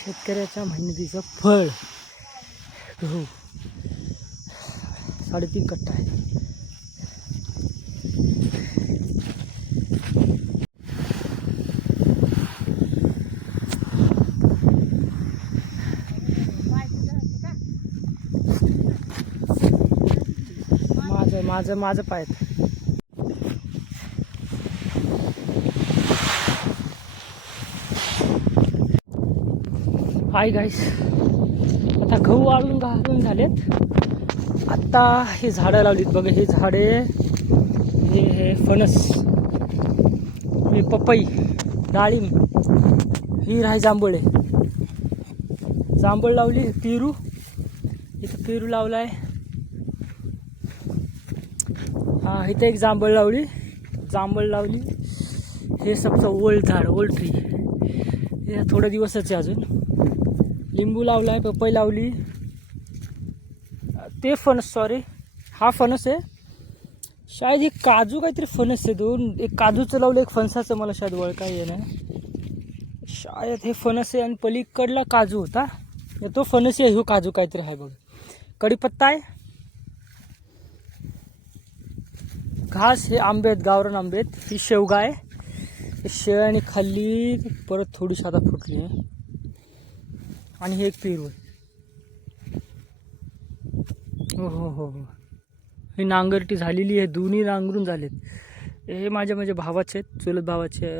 शेतकऱ्याच्या मेहनतीचं फळ गहू 3.5 कट्टा आहे. माझं पाय. हाय गाईस, आता गहू वाळून घालून झालेत. आता हे झाडं लावलीत बघा. हे झाडे, हे फणस, हे पपई, डाळिंब, ही राही जांभूळ आहे. जांभूळ लावली. पेरू, इथं पेरू लावलाय. हा, इथं एक जांभूळ लावली. हे सबचं ओल्ड झाड, ओल्ड ट्री. हे थोडे दिवसच आहे अजून. लिंबू लावलाय, पपई लावली. ते फणस, सॉरी हा फणस आहे. शायद हे काजू काहीतरी फणस आहे. दोन, एक काजूचं लावलं, एक फणसाचं. मला शायद ओळखा येईना. शायद हे फणस आहे आणि पलीकडला काजू होता. तो फणस आहे, हो काजू काहीतरी आहे बघ. कढीपत्ता आहे. घास, हे आंबे आहेत, गावरान आंबे आहेत. ही शेवगा आहे. शेवगाने खाल्ली, परत थोडीशी आता फुटली आहे. आणि हे एक पेरू आहे. हो, ही नांगरटी झालेली आहे. दोन्ही नांगरून झालेत. हे माझ्या भावाचे आहेत, चुलत भावाचे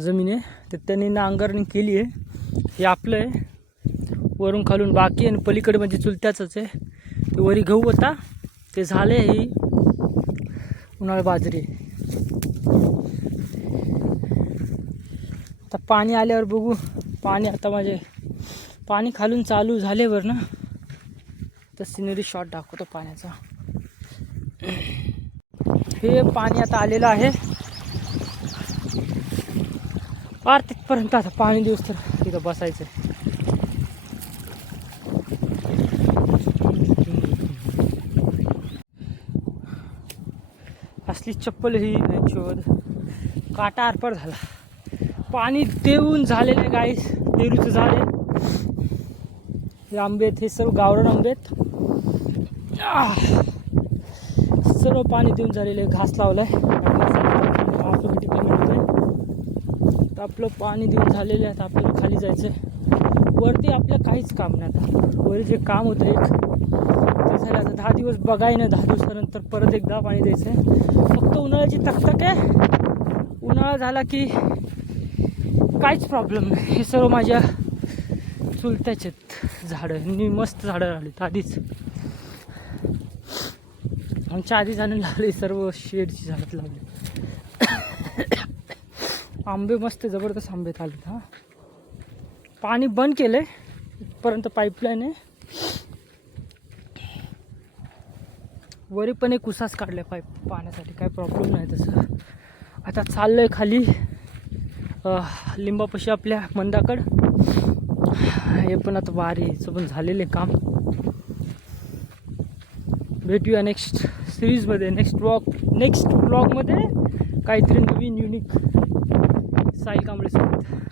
जमीन आहे. तर त्यांनी नांगरणी केली आहे. हे आपलं आहे. वरून खालून बाकी, आणि पलीकडे म्हणजे चुलत्याचंच आहे. ते वरी गहू होता, ते झाले. ही उन्हाळी बाजरी. आता पाणी आल्यावर बघू. पाणी आता पाणी खालून चालू झाल्यावर ना, तर सिनरी शॉट दाखवतो पाण्याचा. हे पाणी आता आलेलं आहे पार तिथपर्यंत. आता पाणी दिवस तर तिथं बसायचं. असली चप्पल ही शोध, काटा आरपार झाला. पाणी देऊन झालेले गाईस. पेरूचं झाड आहे. हे आंबे आहेत, हे सर्व गावरान आंबे आहेत. सर्व पाणी देऊन झालेले. घास लावलाय, ऑटोमॅटिक कमी होतंय. तर आपलं पाणी देऊन झालेलं आहे. आता आपल्याला खाली जायचं आहे. वरती आपलं काहीच काम नाही. आता वर जे काम होतं एक ते झालं. आता 10 दिवस बघाय ना, 10 दिवसानंतर परत एकदा पाणी द्यायचं आहे. फक्त उन्हाळ्याची तकतक आहे. उन्हाळा झाला की काहीच प्रॉब्लेम नाही. हे सर्व माझ्या चुलत्याचे झाडं, मस्त झाडं लावलीत आधीच. आमच्या आधी जाणं लावले, सर्व शेडची झाडं लावली. आंबे मस्त जबरदस्त आंबे आलेत. हा, पाणी बंद केलंय इथपर्यंत, पाईपलाईन आहे. वरी पण एक उसाच काढलाय पाण्यासाठी, काही प्रॉब्लेम नाही तसं. आता चाललंय खाली लिंबापाशी आपल्या मंदाकड. हे पण आता वारीचं पण झालेले काम. भेटूया नेक्स्ट सिरीजमध्ये, नेक्स्ट ब्लॉगमध्ये काहीतरी नवीन युनिक. साहिल कांबळे सोबत.